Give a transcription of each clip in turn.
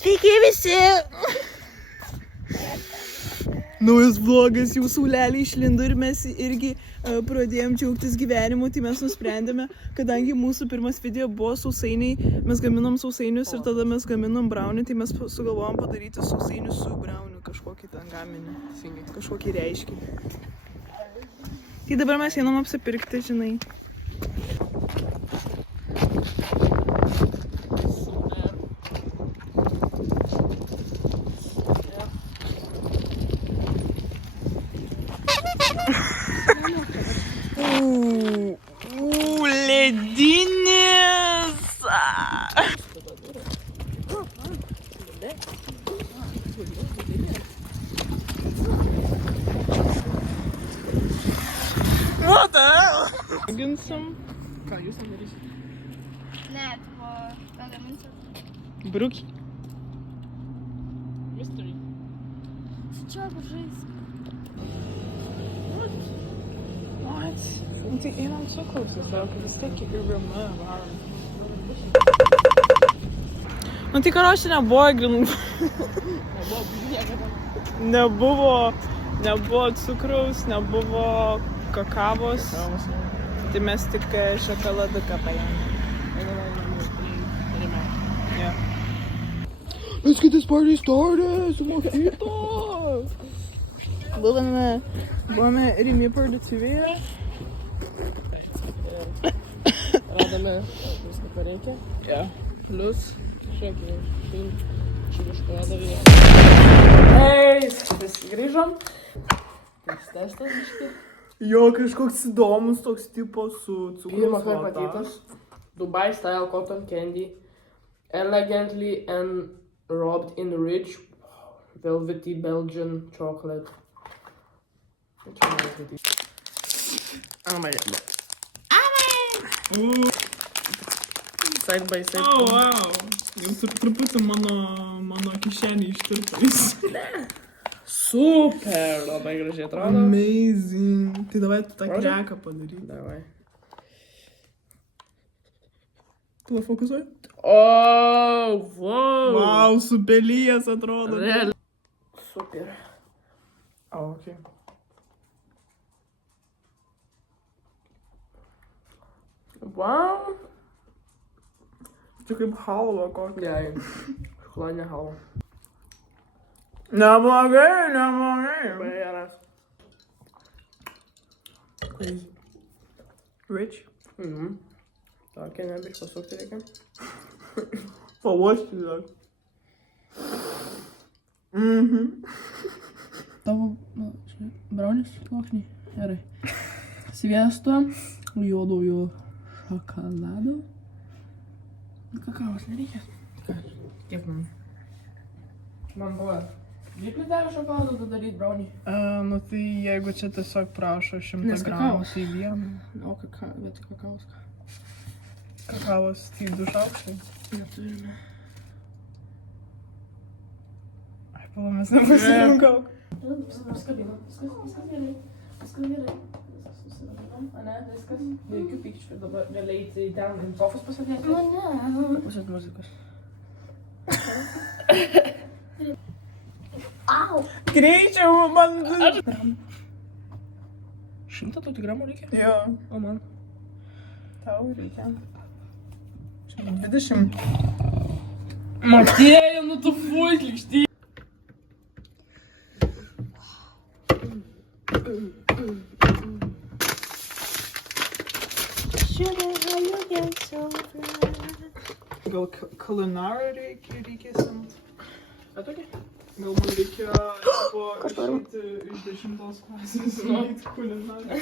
Sveiki visi! Naujas vlogas, jau saulelė išlindo ir mes irgi pradėjom džiaugtis gyvenimu, tai mes nusprendėme, kadangi mūsų pirmas video buvo sausainiai, mes gaminom sausainius ir tada mes gaminom brownie, tai mes sugalvojom padaryti sausainius su brownie, kažkokį ten gaminį, kažkokį reiškinį. Tai dabar mes einam apsipirkti, žinai. Ledinis! What the hell? Ginsim. Ką jūs darysit? Ne, tipo, pagaminsit. Bruki. Mystery. Čia žaisk. What? Tai einam cukraus vis dėl, kad vis tiek įrama varom. Nu tai karoči nebuvo grinų. Nebuvo cukraus, nebuvo kakavos. Tai mes tik šokoladuką paėmėm. Yeah. Let's get this party started! Sumokėto! Buvome Rimi parduotuvėje. Radome viską, ko reikia. Ja. Plius šiokį šokoladą vėją. Eis! Visi grįžom. Testas biškį. Jo, kažkoks įdomus toks tipo su cukraus Pirmas vata. patytas. Dubai style cotton candy. Elegantly and robbed in rich velvety Belgian chocolate. Oh my god. Side by side. Oh, wow. Jau truputį mano kišenį ištirpais. Super! Labai gražiai atrodo. Amazing. Tai davai tą kreką padaryti. Davai. Tu va fokusuoji? Oh, wow! Wow, supelyjas atrodo. Real. Super. O, okei. Wow! Tai kaip halva kokia. Jai. Šokoladinė halva. Neblogai. Labai geras. Crazy. Rich? Mhm. Tokia nebiškai pasukti reikia. Pavošti dar. Tavo, brownies sluoksniai. Gerai. Sviesto, juodojo šokolado. Kakavos nereikia. Kiek man? Man buvo. Dvi plytelės šokolado daryti brownie. Nu tai jeigu čia tiesiog prašo 100 Nes gramų, kakavos. tai vieną. O vietoj kakavos ką? Kakavos tai 2 šaukštai. Neturime. Ai, pala, mes nepasirinkau. Viskas gerai. Viskas gerai. Viskas susidarom. Ane, viskas. Be jokių pykčių. Dabar gali eiti ten ant sofos pasėdėti. Ne. Pusėt muzikos. Au. Greičiau, man... 100 tau gramų reikia? Jo, O man? tau reikia. 20. Matėja, nu tu full klikšty. Gal kulinarą reikia semt? A tokia? Gal man reikia išeiti iš 10 klasės nueiti kulinarą.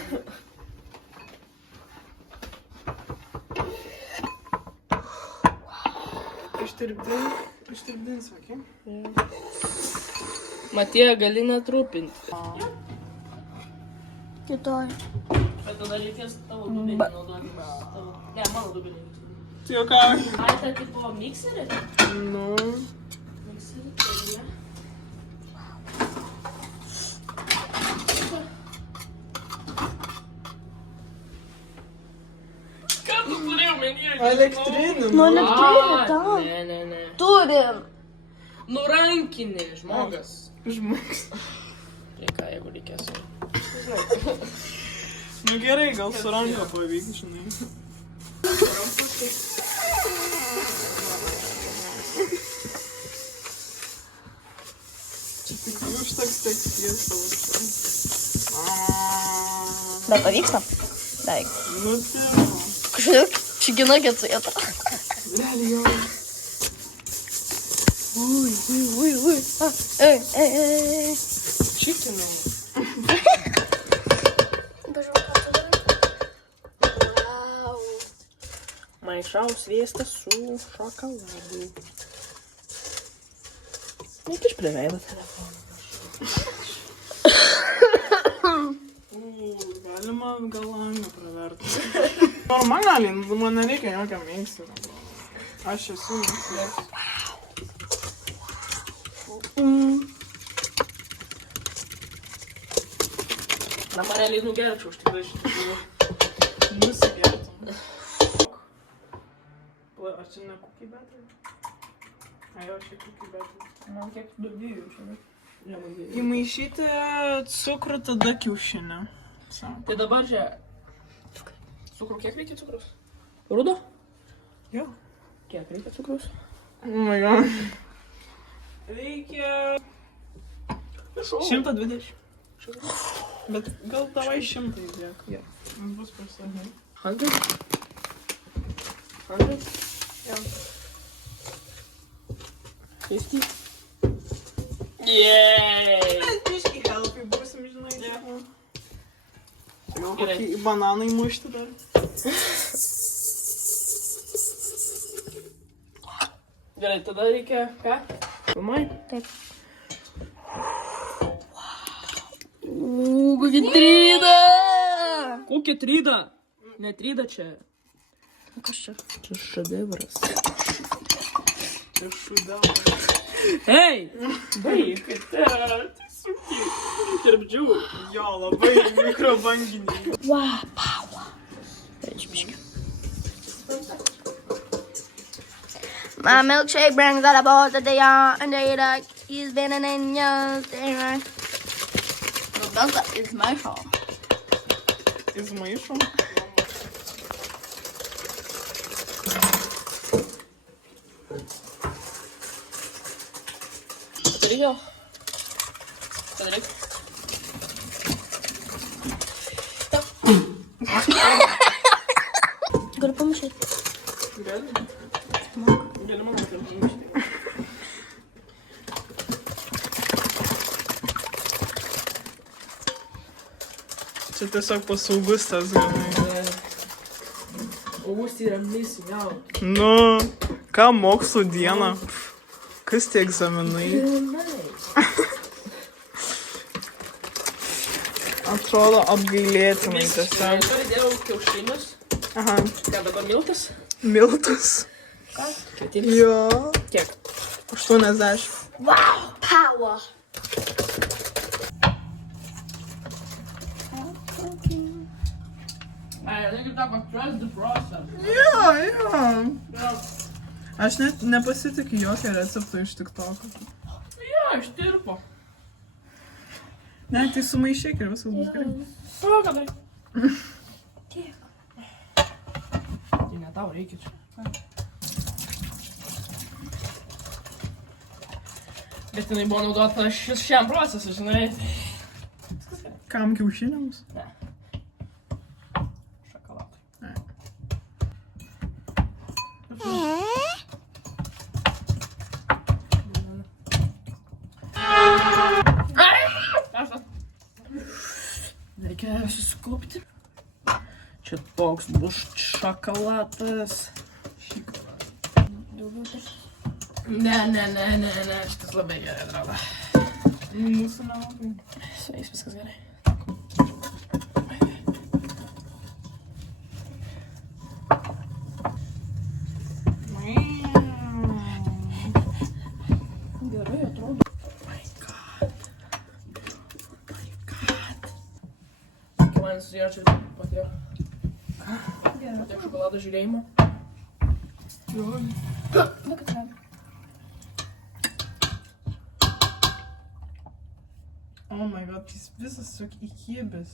Ištirpdin, sakė? Matėja, gali netrūpinti. Kitoj. Bet tada reikės tavo dubinį naudoti. Ne, mano dubinį. Tai jau ką? Ai, tai tipo mikserį? Nu. Mikserį, tai ne. Ką tu turėjau menį? Elektrinį. Nu, elektrinį, Ai, tau. Ne. Turim. Nu rankinį, žmogas. Žmogus. Tai ką, jeigu reikės. Nu gerai, gal su ranka pavyks, žinai. Čia tik užteks tiek sviesto. Bet pavyksta? Beveik. Nu tai. Kažkaip čigina kėtsėta. Lelį jau. Ui. Ei. Čikinų. Maišau sviestą su šokoladu. Nekiš prie veido telefoną. Galima gal langą praverti. Normaliai, man nereikia jokio mėgsio. Aš esu mėgsės. Dabar realiai nugerčiau, aš tikrai šitą. Nusigertum. Ar čia ne kukybėtai? A jo, čia kukybėtai. Man kiek duvijų, žinai. Įmaišyti cukrų, tada kiaušinį. Tai dabar čia... Cukrų kiek reikia cukrus? Rudo? Jo. Kiek reikia cukrus? Oh my god. Reikia... 120. Bet gal tavai 100 įdėk. Jo. Bus pasakė. 100? 100? Jo. 50? Yeeey! Bet biškai healthy būsim, žinai. Gal Gerai. kokį bananą įmušti dar. Gerai, tada reikia ką? Filmai? Taip. Kokia tryda! Kokia tryda? Ne tryda čia. Kas čia? Čia šedevras. Čia šudavai. Hei! Baikite! Tai suki. Kirpdžių. Jo, labai mikrobanginiai. My milkshake brings out about the day on and day that he's been in yours. Rudolka is my home. Įsmaišom. Padaryk jo. Padaryk. Galiu pamaišyti. Gali? Gali man pamiršti. Čia tiesiog pasaugustas, žinai. Augustė yra missing out. Nu, ką mokslo dieną? Kas tie egzaminai? Atrodo apgailėtinai tiesiog. Dabar įdėjau kiaušinius. Aha, Ką dabar miltas? miltus. Ką? Kvietinis. Jo, Kiek? 80. Wow, power. Ai, reikia tą trust the process. Jo. Aš net nepasitikiu jokio recepto iš TikToko. Jo, ištirpo. Ne, tai sumaišyk ir viskas bus gerai. O, ką darai? Tiek. Tai ne tau reikia čia. Bet jinai buvo naudota šiam procesui, žinai. Kam kiaušiniams? Ne. Šokoladai. Ne. Reikia susikupti. Čia toks bus šokoladas. Ne, šitas labai gerai atrodo. Mūsų nelabai. Su jais viskas gerai. Gerai atrodo. My god. Kai man susijočiau po tiek šokolado žiūrėjimo. Oh my god, jis visas tiesiog įkibęs.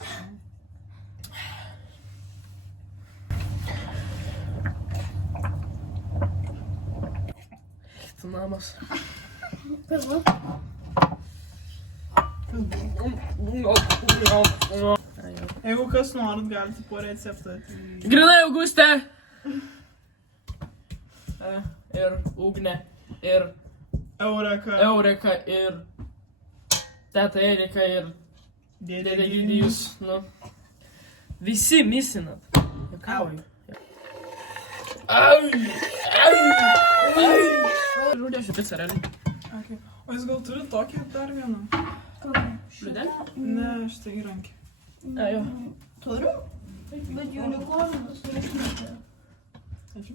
Tu namas. Pirma. Jeigu kas norit, galite po receptą. Grinai Augustė. Ir Ugnė. Ir Eureka. Eureka. Ir teta Erika. Ir dėdė Gidijus. Nu. Visi misinat. Juokauju. Žudėsiu pizzą, realiai. Okay. O jūs gal turit tokį dar vieną? Liudelį? Ne, šitą įrankį. Jo. Turiu? Bet unikornas neišmėtė. Ačiū.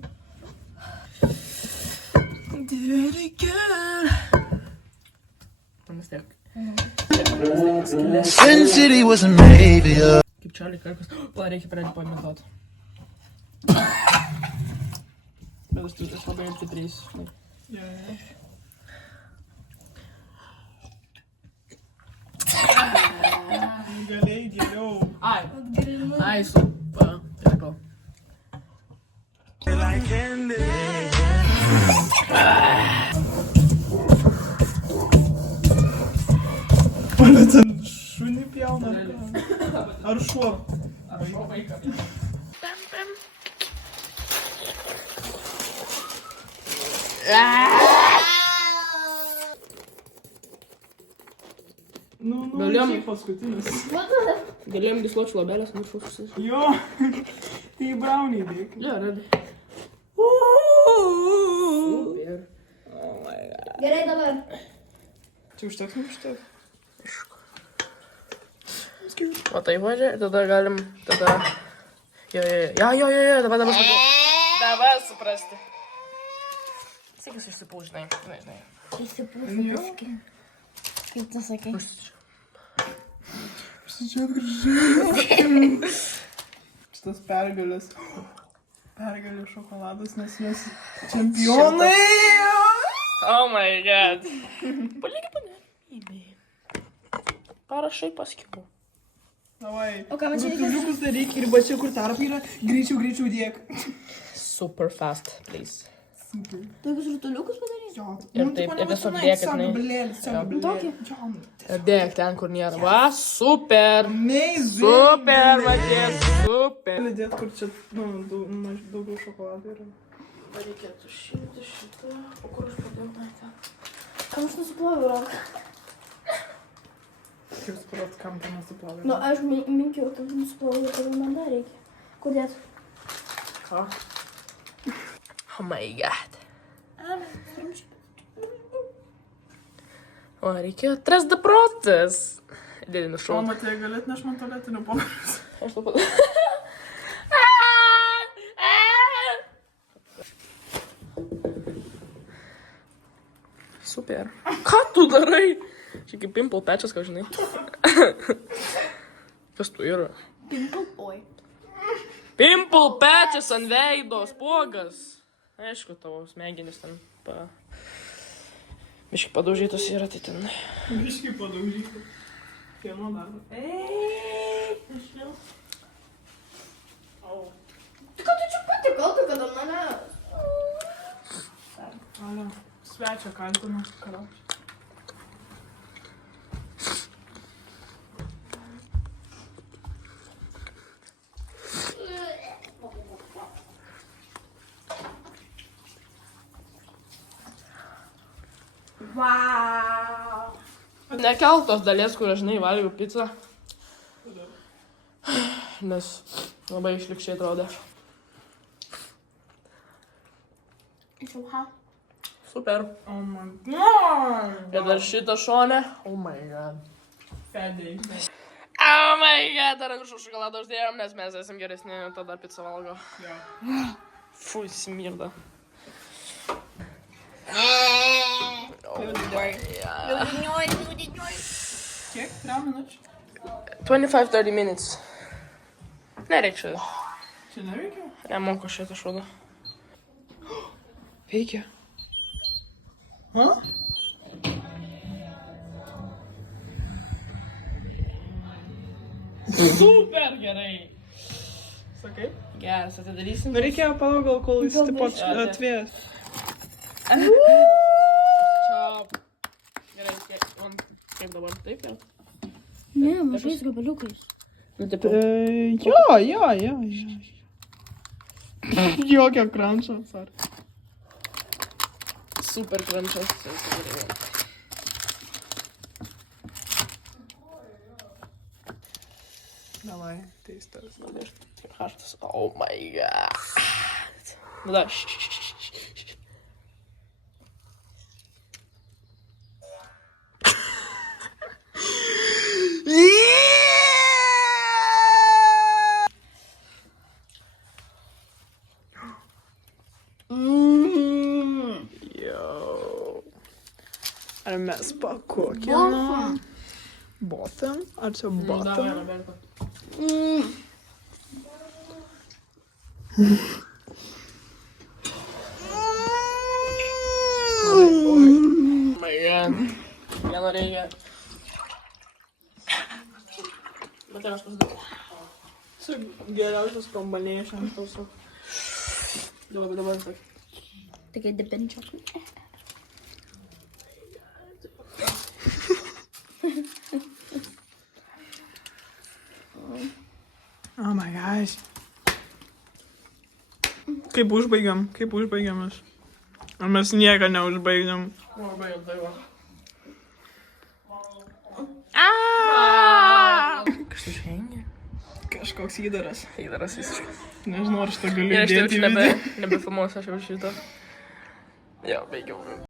Tam vis tiek. Sin City was a maybe. Kaip Charlie Kirkas. Pala, reikia pradėti pamėtoti. Bet aš turiu labai arti 3. Ja. Galėjai geriau. Ai, super. Gerai. Mane ten šunį pjauna. Ar šuo? Ar šio vaiką? Nu, Galėjom- šiaip paskutinis. Galėjom disločių labelės, nušaušusis. Jo, tai brownie dėk. Jo, realiai. Super. Gerai dabar. Čia užteks, neužteks. O taip, važiuoja, tada galim, tada... Jo, dabar supratau. Dabar suprasti. Sėkis išsipū, žinai. Įsipūsiu. Kaip tu sakai? Čia gražiai. Šitas pergalės. Pergalė šokoladas, nes mes čempionai. Oh my god. Palygi pagalbėjai. Parašai paskiau. Davai. O ką man čia reikia? Rutuliukus daryk ir va čia, kur tarpai yra, greičiau dėk. Super fast, please. Super. Tokius rutuliukus padarys? Jo. Ir taip, ir tiesiog dėkit, ne? Tokį? Ir dėk ten, kur nėra. Va, super. Amazing. Super, Matės, super. Gali dėt, kur čia, daugiau šokoladų yra. Reikėtų šitą. O kur aš padėjau tą? Kam aš nusiploviau ranką? Kaip suprat, kam tam nesuplavė? Nu, aš minkiau, kad nusiploviau, kad man dar reikia. Kur dėt? Ką? Oh my god. O, reikėjo atrasti the process. Dėlį O, nušau. Matė, galėt neš man tualetinio popieriaus. Aš to padėjau. Super. Ką tu darai? Čia kaip pimple patches, ką žinai. Kas tu yra? Pimple boy. Pimple patches ant veido, spuogas. Aišku, tavo smegenis ten biškai padaužytos yra, tai ten. Biškai padaužyti. Kieno darbą? Tai ką tu čia pati kalta, kad ant mane... Alio, svečio kaltinu. Karalius. Wow. Nekeltos dalies, kur aš, žinai, valgiau pizzą. Nes labai išlikščiai atrodė. Super. Oh my god. Ir dar šitą šonę. Oh my god. Fedai. Oh my god, dar anksčiau šokoladą uždėjom, nes mes esam geresni, tada pizzą valgo. Jo. Fui, smirda. Kiek? 3 minučių? 25-30 minutes. Nereikia. Čia nereikia? Nemoku šitą šodą. Veikia. Ha? Super gerai. Sakai? Geras, atidarysim. Nu reikėjo palauk, gal kol jis taip pat Ja, atvės. Čiau. Gerai, kaip dabar, taip jau? Ne, mažais gabaliukais. Nu, taip. Jo. Jokio krančio. Sorry. Super krančias. Davai, teistas. Karštas. Oh my god. Nu da. Jo. Ar mes pakokinam? Bottom? Ar čia bottom? Oh my god. Vieno reikia. Bet aš pasidarau. Su geriausias combination. Dabar sak. Tokia dipinčia. Oh my gosh. Kaip užbaigiam aš? Ar mes nieko neužbaigiam? Labai jau tai va. Kažkas hengia. Kažkoks įdaras. Įdaras visiškai. Nežinau, ar šitą galiu Ir aš dėti jau į video. nebefilmuosiu aš jau šitą. Jo, baigiau.